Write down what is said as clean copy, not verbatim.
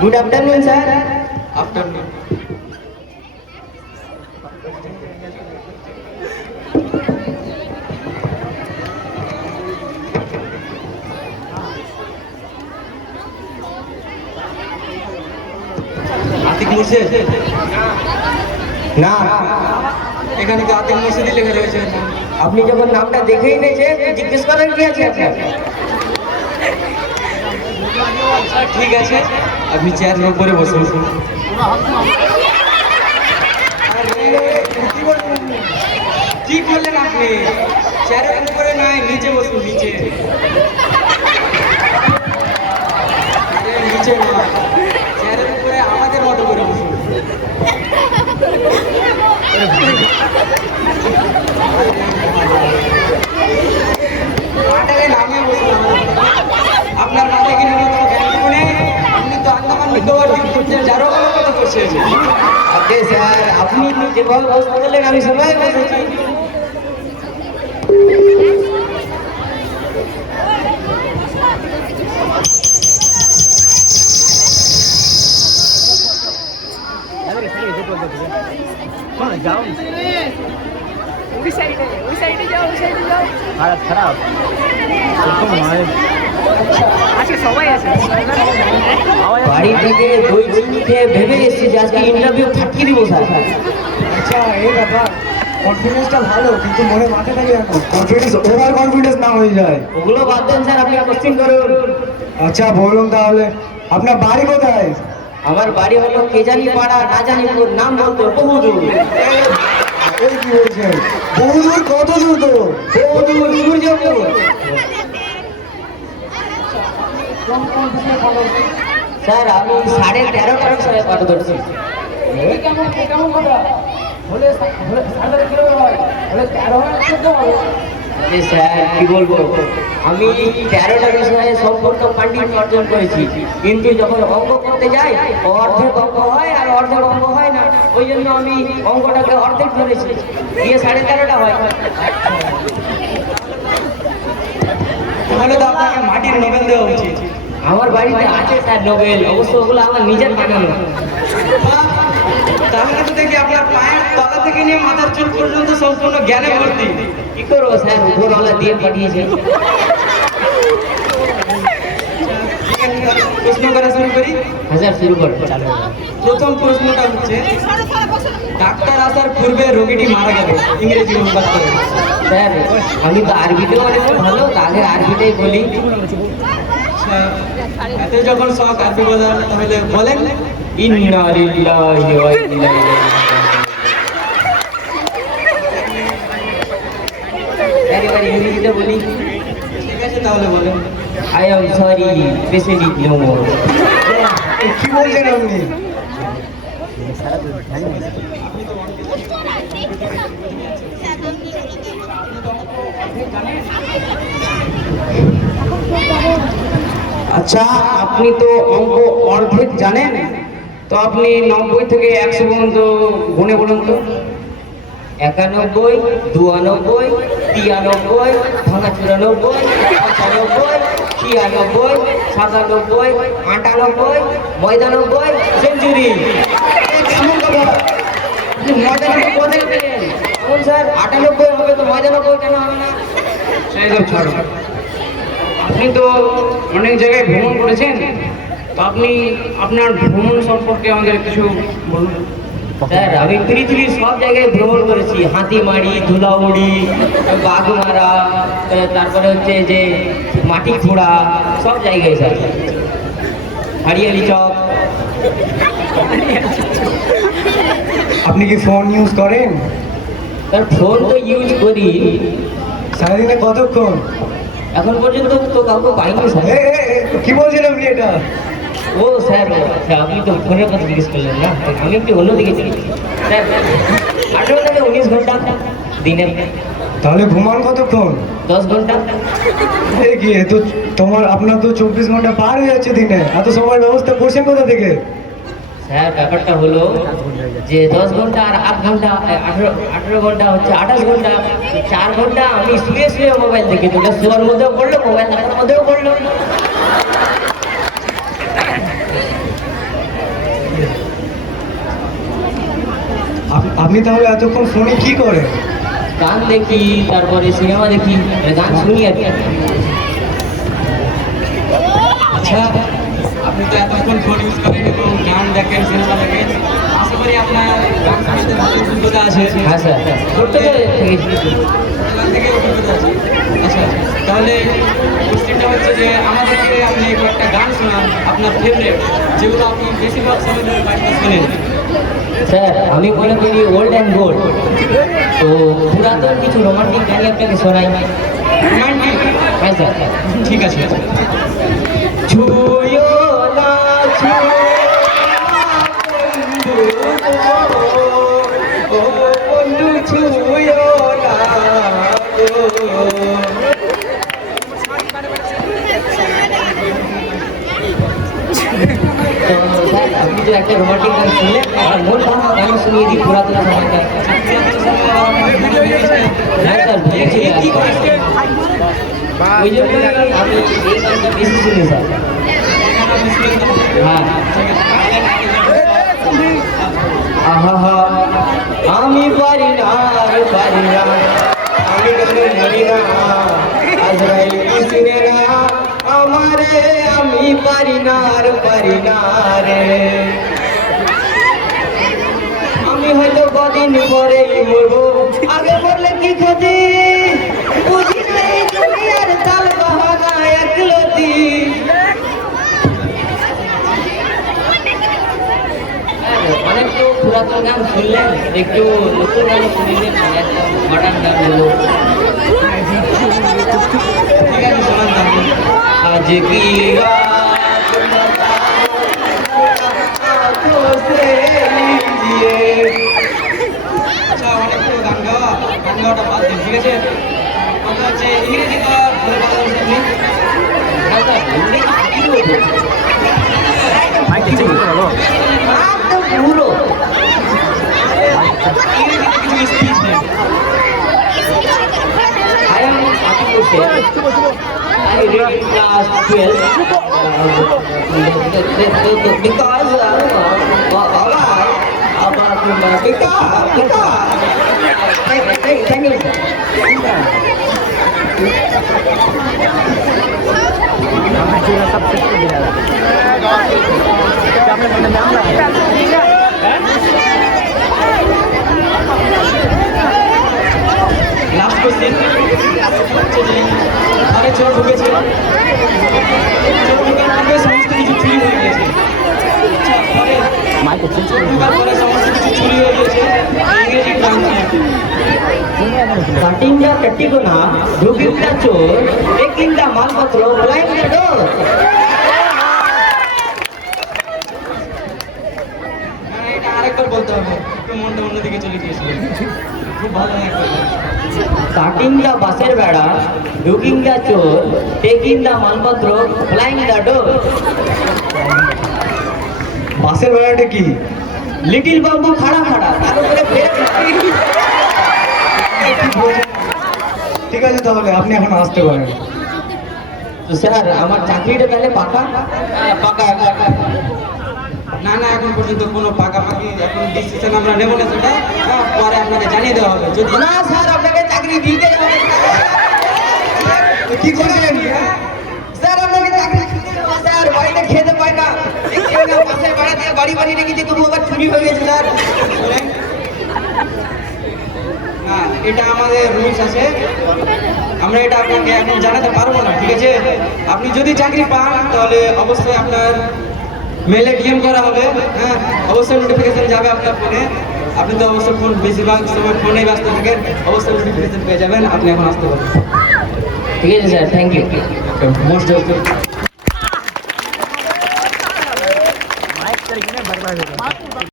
Good afternoon sir. Afternoon. Atiq Murshid? না, এখানে তো আতিক মুর্শিদই লেখা রয়েছে। আপনি যখন নামটা দেখেই নিয়েছে জিজ্ঞেস করেন কি আছে আপনার? ঠিক আছে, আপনি চেয়ারের উপরে বসুন। কি করলেন আপনি? চেয়ারের উপরে নয়, নিচে বসুন, নিচে। আরে নিচে না, চেয়ারের উপরে আমাদের মতো করে বসুন। মাটাকে নামিয়ে বসুন। আপনার মাথায় কি ন্যূনতম জ্ঞান নেই? আপনি তো আন্দামান নিকোবর দ্বীপপুঞ্জে যারও কথা করছেন। আপনি স্যার, আপনি যেভাবে বসতে বললেন আমি সেভাবে বসেছি। যাও ওই সাইডে যাও খারাপ খারাপ আজকে সবাই আছে বাড়ি থেকে দই চিনি খেয়ে ভেবে এসেছি যে আজকে ইন্টারভিউ ফাটিয়ে দিব স্যার। আচ্ছা এই ব্যাপার, কনফিডেন্সটা ভালো কিন্তু মনে মাথা থাকে এখন কনফিডেন্স ওভার কনফিডেন্স না হয়ে যায়। ওগুলো বাদ দেন স্যার, আপনি কোশ্চিন করুন। আচ্ছা বলুন তাহলে, আপনার বাড়ি কোথায়? আমার বাড়ি হলো কেজানি পাড়া রাজানীপুর, নাম বলতো বহুদূর। এই কি বলছেন, বহুদূর? কত দূর তো? বহুদূর সূর্যপুর। স্যার আমি 13.5টার সময় পারদর্শী। স্যার কি বলবো, আমি 13টা বিষয়ে সম্পূর্ণ পাণ্ডিত্য অর্জন করেছি, কিন্তু যখন অঙ্ক করতে যাই অর্ধেক অঙ্ক হয় আর অর্ধেক অঙ্ক হয় না, ওই জন্য আমি অঙ্কটাকে অর্ধেক ধরেছি, দিয়ে 13.5টা হয়। তাহলে তো আপনাকে মাটির নোবেল দেওয়া উচিত। আমার বাড়িতে আছে স্যার নোবেল, অবশ্য ওগুলো আমার নিজের বানানো। তাহলে তো দেখি আপনার পায়ের তলা থেকে নিয়ে মাথার চুল পর্যন্ত সম্পূর্ণ জ্ঞানে ভর্তি। কি করবো স্যার, উপরওয়ালা দিয়ে পাঠিয়েছে। প্রশ্ন করা শুরু করি। হ্যাঁ স্যার শুরু করো। প্রথম প্রশ্নটা হচ্ছে, ডাক্তার আসার পূর্বে রোগীটি মারা গেল, ইংরেজি অনুবাদ করে। স্যার আমি তো আরবিতেও অনেক ভালো, তো আগে আরবিটাই বলি। আচ্ছা, এত যখন শখ আরবি বলার, তাহলে বলেন। ইন্না লিল্লাহি ওয়া ইন্না ইলাইহি রাজিউন। এবার ইংরেজিতে বলি। ঠিক আছে তাহলে বলেন। I am sorry, patient is no more. কি বলছেন আপনি? আচ্ছা আপনি তো অঙ্ক অর্ধেক জানেন, তো আপনি 90 থেকে 100 পর্যন্ত গুনে বলুন তো। 91, 92, 93, ভাঙা 94, 95, 96, 97, 98, 99, সেঞ্চুরি। কেমন কথা? আপনি 99 কোথায় পেলেন? বলুন স্যার 98 হবে তো 99 কেন হবে না? সেই সব ছাড়ো, আপনি তো অনেক জায়গায় ভ্রমণ করেছেন, তো আপনি আপনার ভ্রমণ সম্পর্কে আমাদের কিছু বলুন। স্যার আমি পৃথিবীর সব জায়গায় ভ্রমণ করেছি, হাতিমারি, ধুলাউড়ি, বাঘমারা, তারপরে হচ্ছে যে মাটি খোঁড়া, সব জায়গায় স্যার, হরিয়ালি চক। আপনি কি ফোন ইউজ করেন? স্যার ফোন তো ইউজ করি, সারাদিনে কতক্ষণ? এখন পর্যন্ত তো কাউকে পাইনি স্যার। কি বলছেন আপনি এটা? ও স্যার, আচ্ছা আপনি তো ফোনের কথা জিজ্ঞেস করলেন না, আমি একটু অন্যদিকে চলি স্যার। 18 থেকে 19 ঘন্টা দিনে। তাহলে ঘুমান কতক্ষণ? 10 ঘন্টা। এই কি, তো আপনার তো 24 ঘন্টা পার হয়ে যাচ্ছে দিনে, এত সময় ব্যবস্থা করছেন কোথা থেকে? স্যার ব্যাপারটা হলো যে 10 ঘন্টা আর 8 ঘন্টা 18 ঘন্টা হচ্ছে 28 ঘন্টা, 4 ঘন্টা আমি শুয়ে শুয়ে মোবাইল দেখি, তো ওটা শোয়ার মধ্যেও পড়লো, মোবাইল দেখার মধ্যেও পড়লো। আপনি তাহলে এতক্ষণ ফোনে কি করেন? গান দেখি, তারপরে সিনেমা দেখি, মানে গান শুনি আর কি। আচ্ছা, আপনি তো এতক্ষণ ফোন ইউজ করেন এবং গান দেখেন, সিনেমা দেখেন, আশা করি আপনার গান শুনতে ভালো অভিজ্ঞতা আছে। হ্যাঁ স্যার, ছোট্ট থেকে গান থেকে অভিজ্ঞতা আছে। আচ্ছা, তাহলে কোশ্চেনটা হচ্ছে যে আমাদেরকে আপনি একটা গান শোনান আপনার ফেভারিট, যেগুলো আপনি বেশিরভাগ সময় ধরে বাড়িতে শোনেন। স্যার আমি মনে করি ওল্ড অ্যান্ড গোল্ড, তো পুরাতন কিছু রোমান্টিক গানই আপনাকে শোনাই। রোমান্টিক? হ্যাঁ স্যার। ঠিক আছে। ছুঁয়ো না, ছুঁয়ো না বন্ধু, ও বন্ধু ছুঁয়ো না গো। তো স্যার আপনি তো একটা রোমান্টিক গান শুনলেন, একটা মন ভাঙা গান শুনিয়ে দিই পুরাতন সময়টা। হ্যাঁ স্যার, বুঝেছি। ওই জন্যই আমি এই গানটা বেশি শুনি স্যার। হ্যাঁ। আহা, আমি পারি না আর পারি না, আমি কেন মরি না, আজরাইল কিসিনে না আমারে, আমি পারি না আর পারি না রে। আমি হয়তো কদিন পরেই মরবো, আগে মরলে কি ক্ষতি, বুঝি না এই দুনিয়ার তাল বাহানা একলতি। অনেক তো পুরাতন গান শুনলেন, একটু নতুন গান শুনলেন, মডার্ন গানগুলো। ঠিক আছে, শোনান তাহলে। আজ কি রাত आँखों से लीजिए। আচ্ছা, অনেক তো গান গাওয়াটা বাদ দিন, ঠিক আছে? কথা হচ্ছে ইংরেজি গাওয়া ভালো কথা বলছেন আপনি। अच्छा, हिंदी की बोलो। एकदम पूरो। ইংরেজিতে কিছু স্পিচ নেই। I am happy to say I read in class 12 because thank you sir. Last question হচ্ছে যে ঘরে চোর ঢুকেছে, চোর ঢুকার পরে সমস্ত কিছু চুরি হয়ে গেছে। আচ্ছা, পরে চোর ঢুকার পরে সমস্ত কিছু চুরি হয়ে গেছে, ইংরেজি গান Cutting the Tattiguna, Duging the Chor, taking the Malpatro, flying the door. এটা আরেকবার বলতে হবে, একটু মনটা অন্যদিকে চলে গিয়েছিল। খুব ভালো লাগবে। Cutting the Basser Bada, Duging the Chor, taking the Malpatro, flying the door. বাসের ভাড়াটা কি? Little Bambu khada khada, তার উপরে ব্রেক ঠিক আছে, তাহলে আপনি এখন আসতে পারেন। তো স্যার আমার চাকরিটা তাহলে পাকা? পাকা। না না, এখন পর্যন্ত কোনো পাকাপাকি এখন ডিসিশন আমরা নেব না, সেটা পরে আপনাকে জানিয়ে দেওয়া হবে। যদি না স্যার, আপনাকে চাকরি দিতে হবে। তো কি করছেন? স্যার আপনাকে চাকরি দিতে হবে স্যার, বাড়িতে খেতে পায় না, পাশে ভাড়া দিয়ে বাড়ি বানিয়ে রেখেছি, তবু আবার চুরি হয়ে গেছে স্যার। হ্যাঁ, এটা আমাদের রুলস আছে, আমরা এটা আপনাকে এখন জানাতে পারবো না, ঠিক আছে? আপনি যদি চাকরি পান তাহলে অবশ্যই আপনার মেলে ডিএম করা হবে। হ্যাঁ, অবশ্যই নোটিফিকেশন যাবে আপনার ফোনে। আপনি তো অবশ্যই ফোন বেশিরভাগ সময় ফোনেই ব্যস্ত থাকেন, অবশ্যই নোটিফিকেশন পেয়ে যাবেন। আপনি এখন আসতে পারেন। ঠিক আছে sir, thank you. Most welcome.